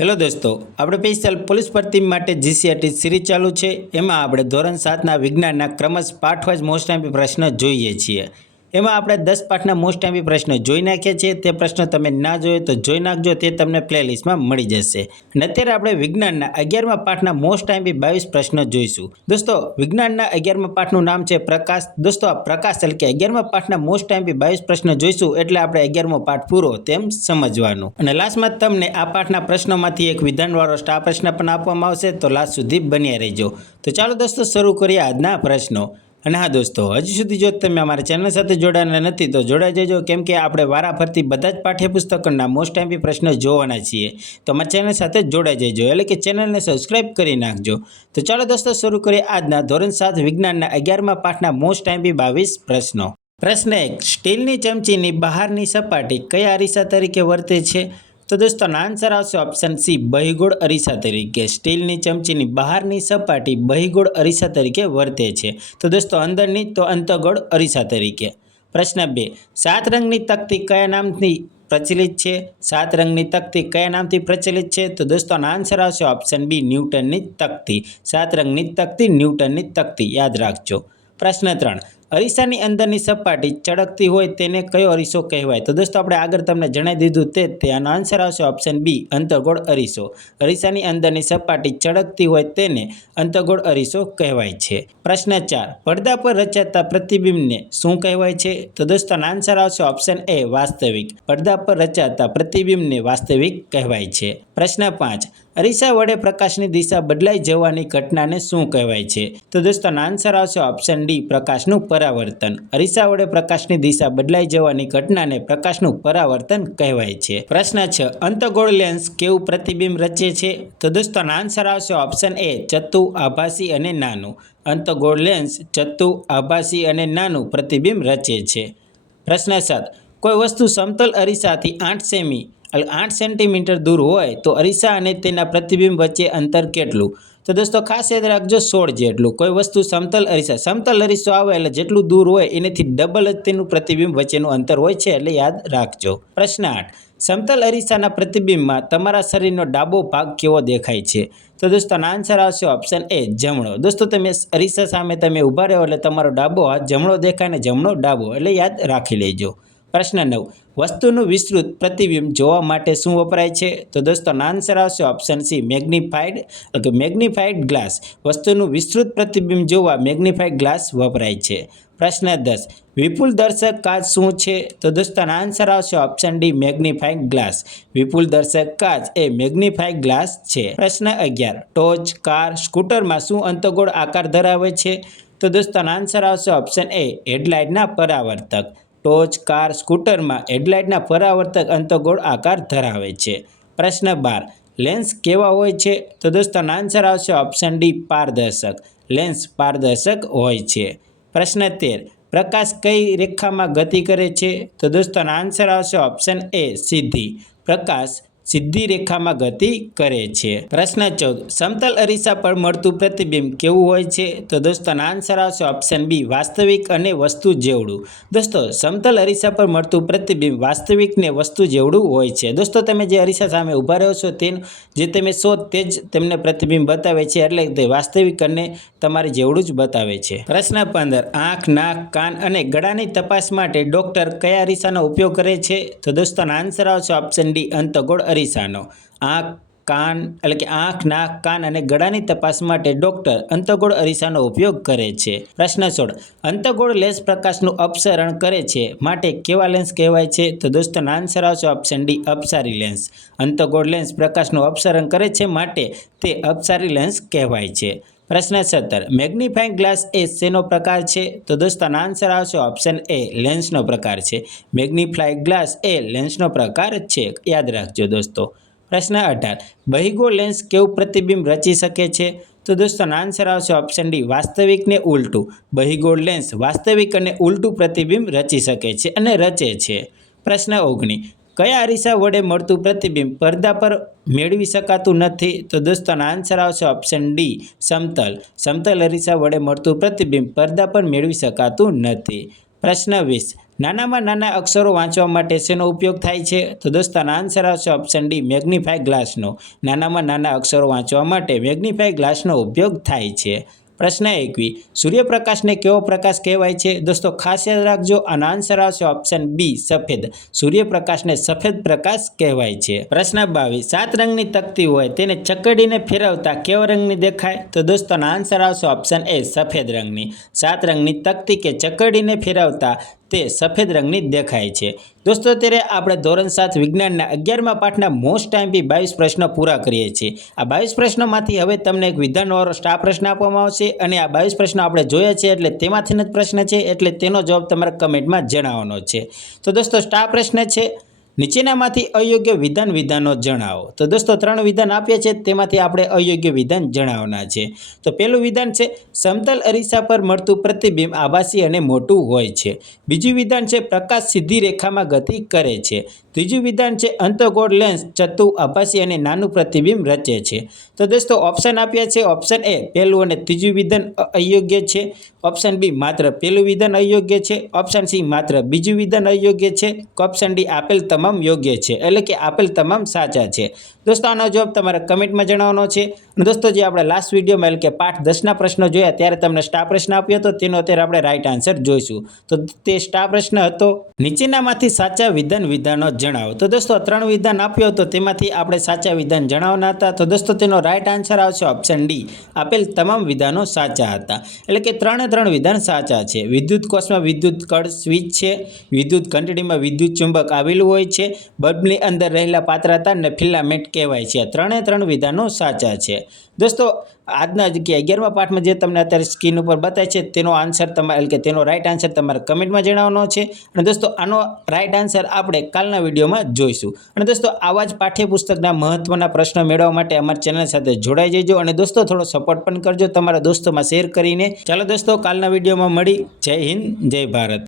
Hello દોસ્તો, આપણે special police ભરતી માટે જીસીઆરટી સિરીઝ ચાલુ છે. એમાં આપણે ધોરણ સાતના વિજ્ઞાનના ક્રમશ પાઠવાઇઝ મોસ્ટ ટાઈમ પ્રશ્ન જોઈએ છીએ. એમાં આપણે દસ પાઠના મોસ્ટ ટાઈમ પ્રશ્ન જોઈ નાખ્યા છીએ. તે પ્રશ્ન તમે ના જોયો તો જોઈ નાખજો, તે તમને પ્લેલિસ્ટમાં મળી જશે. અને અત્યારે આપણે વિજ્ઞાનના અગિયારમા પાઠના મોસ્ટ ટાઈમ બાવીસ પ્રશ્ન જોઈશું. દોસ્તો, વિજ્ઞાનના અગિયારમા પાઠનું નામ છે પ્રકાશ. દોસ્તો, આ પ્રકાશ એટલે કે અગિયારમા પાઠના મોસ્ટ ટાઈમ બાવીસ પ્રશ્ન જોઈશું એટલે આપણે અગિયારમો પાઠ પૂરો તેમ સમજવાનું. અને લાસ્ટમાં તમને આ પાઠના પ્રશ્નોમાંથી એક વિધાનવાળો સ્ટાર પ્રશ્ન પણ આપવામાં આવશે. તો લાસ્ટ સુધી બન્યા રહેજો. તો ચાલો દોસ્તો, શરૂ કરીએ આજના પ્રશ્નો. અને હા દોસ્તો, હજી સુધી જો તમે અમારા ચેનલ સાથે જોડાયેલા નથી, તો જોડાઈ જજો. કેમ કે આપણે વારાફરતી બધા જ પાઠ્યપુસ્તકોના મોસ્ટ ટાઈમ પ્રશ્નો જોવાના છીએ. તો અમારા ચેનલ સાથે જોડાઈ જજો, એટલે કે ચેનલને સબસ્ક્રાઈબ કરી નાખજો. તો ચાલો દોસ્તો, શરૂ કરીએ આજના ધોરણ સાત વિજ્ઞાનના અગિયારમાં પાઠના મોસ્ટ ટાઈમ બાવીસ પ્રશ્નો. પ્રશ્ન એક, સ્ટીલની ચમચીની બહારની સપાટી કયા અરીસા તરીકે વર્તે છે? તો દોસ્તો આન્સર આવશે ઓપ્શન સી બહિગોળ અરીસા તરીકે. સ્ટીલની ચમચીની બહારની સપાટી બહિગોળ અરીસા તરીકે વર્તે છે. તો દોસ્તો, અંદરની તો અંતગોળ અરીસા તરીકે. પ્રશ્ન બે, સાત રંગની તકતી કયા નામથી પ્રચલિત છે? સાત રંગની તકતી કયા નામથી પ્રચલિત છે? તો દોસ્તો આન્સર આવશે ઓપ્શન બી ન્યૂટનની તકતી. સાત રંગની તકતી, ન્યૂટનની તકતી. યાદ રાખજો. પ્રશ્ન ત્રણ અરીસાની અંદરની સપાટી ચળકતી હોય તેને કયો અરીસો કહેવાય? તો દોસ્તો, આપણે આગળ તમને જણાવી દીધું તે જ તે આનો આન્સર આવશે ઓપ્શન બી અંતગોળ અરીસો. અરીસાની અંદરની સપાટી ચળકતી હોય તેને અંતર્ગોળ અરીસો કહેવાય છે. પ્રશ્ન ચાર, પડદા પર રચાતા પ્રતિબિંબને શું કહેવાય છે? તો દોસ્તો, આનો આન્સર આવશે ઓપ્શન એ વાસ્તવિક. પડદા પર રચાતા પ્રતિબિંબને વાસ્તવિક કહેવાય છે. પ્રશ્ન પાંચ અરીસા વડે પ્રકાશની દિશા બદલાઈ જવાની ઘટનાને શું કહેવાય છે? તો દોસ્તો, આનો આન્સર આવશે ઓપ્શન ડી પ્રકાશનું પરાવર્તન. અરીસા વડે પ્રકાશની દિશા બદલાઈ જવાની ઘટનાને પ્રકાશનું પરાવર્તન કહેવાય છે. પ્રશ્ન છ, અંતગોળ લેન્સ કેવું પ્રતિબિંબ રચે છે? તો દોસ્તો, આનો આન્સર આવશે ઓપ્શન એ ચત્તુ આભાસી અને નાનું. અંતગોળ લેન્સ ચત્તુ આભાસી અને નાનું પ્રતિબિંબ રચે છે. પ્રશ્ન સાત, કોઈ વસ્તુ સમતલ અરીસાથી આઠ સેમી આઠ સેન્ટીમીટર દૂર હોય તો અરીસા અને તેના પ્રતિબિંબ વચ્ચે અંતર કેટલું? તો દોસ્તો, ખાસ યાદ રાખજો સોળ જેટલું. કોઈ વસ્તુ સમતલ અરીસા. સમતલ અરીસો આવે એટલે જેટલું દૂર હોય એનાથી ડબલ જ તેનું પ્રતિબિંબ વચ્ચેનું અંતર હોય છે એટલે યાદ રાખજો. પ્રશ્ન આઠ. સમતલ અરીસાના પ્રતિબિંબમાં તમારા શરીરનો ડાબો ભાગ કેવો દેખાય છે? તો દોસ્તો આન્સર આવશે ઓપ્શન એ જમણો. દોસ્તો, તમે અરીસા સામે તમે ઊભા રહો એટલે તમારો ડાબો હાથ જમણો દેખાય ને જમણો ડાબો. એટલે યાદ રાખી લેજો. પ્રશ્ન નવ. વસ્તુનું વિસ્તૃત પ્રતિબિંબ જોવા માટે શું વપરાય છે? તો દોસ્તો આન્સર આવશે ઓપ્શન સી મેગ્નિફાઈડ કે મેગ્નિફાઈડ ગ્લાસ વસ્તુનું વિસ્તૃત પ્રતિબિંબ જોવા મેગ્નિફાઈડ ગ્લાસ વપરાય છે. પ્રશ્ન દસ. વિપુલ દર્શક કાચ શું છે? તો દોસ્તો આન્સર આવશે ઓપ્શન ડી મેગ્નિફાઈડ ગ્લાસ વિપુલ દર્શક કાચ એ મેગ્નિફાઈડ ગ્લાસ છે. પ્રશ્ન અગિયાર. ટોચ, કાર, સ્કૂટરમાં શું અંતગોળ આકાર ધરાવે છે? તો દોસ્તો આન્સર આવશે ઓપ્શન એ હેડલાઇટના પરાવર્તક. ટોચ, કાર, સ્કૂટરમાં હેડલાઇટના પરાવર્તક અંતગોળ આકાર ધરાવે છે. પ્રશ્ન બાર, લેન્સ કેવા હોય છે? તો દોસ્તો આન્સર આવશે ઓપ્શન ડી પારદર્શક. લેન્સ પારદર્શક હોય છે. પ્રશ્ન તેર, પ્રકાશ કઈ રેખામાં ગતિ કરે છે? તો દોસ્તો આન્સર આવશે ઓપ્શન એ સીધી. પ્રકાશ સીધી રેખામાં ગતિ કરે છે. પ્રશ્ન ચૌદ. સમતલ અરીસા પર મળતું પ્રતિબિંબ કેવું હોય છે? તો દોસ્તો આન્સર આવશે ઓપ્શન બી વાસ્તવિક અને વસ્તુ જેવડું. દોસ્તો, સમતલ અરીસા પર મળતું પ્રતિબિંબ વાસ્તવિક ને વસ્તુ જેવડું હોય છે. દોસ્તો, તમે જે અરીસા સામે ઊભા રહ્યો છો તે જે તમે શો તે જ તેમને પ્રતિબિંબ બતાવે છે, એટલે તે વાસ્તવિક અને તમારે જેવડું જ બતાવે છે. પ્રશ્ન પંદર. આંખ, નાક, કાન અને ગળાની તપાસ માટે ડોક્ટર કયા અરીસાનો ઉપયોગ કરે છે? તો દોસ્તો આન્સર આવશે ઓપ્શન ડી અંતગોળ અરીસાનો આંખ, કાન એટલે કે આંખ, નાક, કાન અને ગળાની તપાસ માટે ડોક્ટર અંતગોળ અરીસાનો ઉપયોગ કરે છે. પ્રશ્ન સોળ. અંતગોળ લેન્સ પ્રકાશનું અપસરણ કરે છે. માટે કેવા લેન્સ કહેવાય છે? તો દોસ્તો આન્સર આવશે ઓપ્શન ડી અપસારી લેન્સ. અંતગોળ લેન્સ પ્રકાશનું અપસરણ કરે છે. માટે તે અપસારી લેન્સ કહેવાય છે. પ્રશ્ન સત્તર મેગ્નિફાઈંગ ગ્લાસ એ શેનો પ્રકાર છે? તો દોસ્તો આન્સર આવશે ઓપ્શન એ લેન્સનો પ્રકાર છે. મેગ્નિફાઈ ગ્લાસ એ લેન્સનો પ્રકાર છે. યાદ રાખજો દોસ્તો. પ્રશ્ન અઢાર, બહિગો લેન્સ કેવું પ્રતિબિંબ રચી શકે છે? તો દોસ્તો આન્સર આવશે ઓપ્શન ડી વાસ્તવિકને ઉલટું. બહિગોળ લેન્સ વાસ્તવિક અને ઉલટું પ્રતિબિંબ રચી શકે છે અને રચે છે. પ્રશ્ન ઓગણી કયા અરીસા વડે મળતું પ્રતિબિંબ પડદા પર મેળવી શકાતું નથી? તો દોસ્તોનો આન્સર આવશે ઓપ્શન ડી સમતલ. સમતલ અરીસા વડે મળતું પ્રતિબિંબ પડદા પર મેળવી શકાતું નથી. પ્રશ્ન વીસ. નાનામાં નાના અક્ષરો વાંચવા માટે શેનો ઉપયોગ થાય છે? તો દોસ્તો, આનો આન્સર આવશે ઓપ્શન ડી મેગ્નિફાય ગ્લાસનો નાનામાં નાના અક્ષરો વાંચવા માટે મેગ્નિફાય ગ્લાસનો ઉપયોગ થાય છે. પ્રશ્ન એકવી, સૂર્યપ્રકાશને કેવો પ્રકાશ કહેવાય છે? દોસ્તો, ખાસ યાદ રાખજો, આનો આન્સર આવશે ઓપ્શન બી સફેદ. સૂર્યપ્રકાશને સફેદ પ્રકાશ કહેવાય છે. પ્રશ્ન બાવીસ, સાત રંગની તકતી હોય, તેને ચકડીને ફેરવતા કેવા રંગની દેખાય? તો દોસ્તો, આનો આન્સર આવશે ઓપ્શન એ સફેદ રંગની. સાત રંગની તકતી કે ચકડીને ફેરવતા તે સફેદ રંગની દેખાય છે. દોસ્તો, અત્યારે આપણે ધોરણ સાત વિજ્ઞાનના અગિયારમા પાઠના મોસ્ટ ટાઈમથી બાવીસ પ્રશ્નો પૂરા કરીએ છીએ. આ બાવીસ પ્રશ્નોમાંથી હવે તમને એક વિધાનવાળો સ્ટાફ પ્રશ્ન આપવામાં આવશે અને આ બાવીસ પ્રશ્નો આપણે જોયા છે એટલે તેમાંથી જ પ્રશ્ન છે એટલે તેનો જવાબ તમારે કમેન્ટમાં જણાવવાનો છે. તો દોસ્તો સ્ટાફ પ્રશ્ન છે નીચેનામાંથી અયોગ્ય વિધાન વિધાનો જણાવો. તો દોસ્તો, ત્રણ વિધાન આપ્યા છે, તેમાંથી આપણે અયોગ્ય વિધાન જણાવવાના છે. તો પહેલું વિધાન છે, સમતલ અરીસા પર મળતું પ્રતિબિંબ આભાસી અને મોટું હોય છે. બીજું વિધાન છે, પ્રકાશ સીધી રેખામાં ગતિ કરે છે. ત્રીજું વિધાન છે, અંતગોળ લેન્સ ચત્તુ આભાસી અને નાનું પ્રતિબિંબ રચે છે. તો દોસ્તો, ઓપ્શન આપ્યા છે, ઓપ્શન એ પહેલું અને ત્રીજું વિધાન અયોગ્ય છે. ઓપ્શન બી માત્ર પહેલું વિધાન અયોગ્ય છે, ઓપ્શન સી માત્ર બીજું વિધાન અયોગ્ય છે. ઓપ્શન ડી આપેલ તમામ યોગ્ય છે. એટલે કે આપેલ તમામ સાચા છે. દોસ્તો, આનો જવાબ તમારે કમેન્ટમાં જણાવવાનો છે. અને દોસ્તો, જે આપણે લાસ્ટ વિડીયોમાં એટલે કે પાઠ દસના પ્રશ્નો જોયા, ત્યારે તમને સ્ટાર પ્રશ્ન આપ્યો હતો, તેનો અત્યારે આપણે રાઈટ આન્સર જોઈશું. તો તે સ્ટાર પ્રશ્ન હતો, નીચેનામાંથી સાચા વિધાન વિધાનો જણાવો. તો દોસ્તો ત્રણ વિધાન આપ્યો હતો, તેમાંથી આપણે સાચા વિધાન જણાવવાના હતા. તો દોસ્તો, તેનો રાઈટ આન્સર આવશે ઓપ્શન ડી આપેલ તમામ વિધાનો સાચા હતા. એટલે કે ત્રણે ત્રણ વિધાન સાચા છે. વિદ્યુત કોષમાં વિદ્યુત કળ સ્વિચ છે, વિદ્યુત ઘંટડીમાં વિદ્યુત ચુંબક આવેલું હોય છે, બલ્બની અંદર રહેલા પાત્ર હતા ને ફિલામેન્ટ કહેવાય છે. ત્રણે ત્રણ વિધાનો સાચા છે. દોસ્તો, આજના કે અગિયારમા પાઠમાં જે તમને અત્યારે સ્ક્રીન ઉપર બતાવે છે, તેનો આન્સર તમારે, એટલે કે તેનો રાઈટ આન્સર તમારે કમેન્ટમાં જણાવવાનો છે. અને દોસ્તો, આનો રાઈટ આન્સર આપણે કાલના વિડીયોમાં જોઈશું. અને દોસ્તો, આવા જ પાઠ્યપુસ્તકના મહત્ત્વના પ્રશ્નો મેળવવા માટે અમારી ચેનલ સાથે જોડાઈ જજો. અને દોસ્તો, થોડો સપોર્ટ પણ કરજો. તમારા દોસ્તોમાં શેર કરીને. ચાલો દોસ્તો, કાલના વિડીયોમાં મળી. જય હિન્દ, જય ભારત.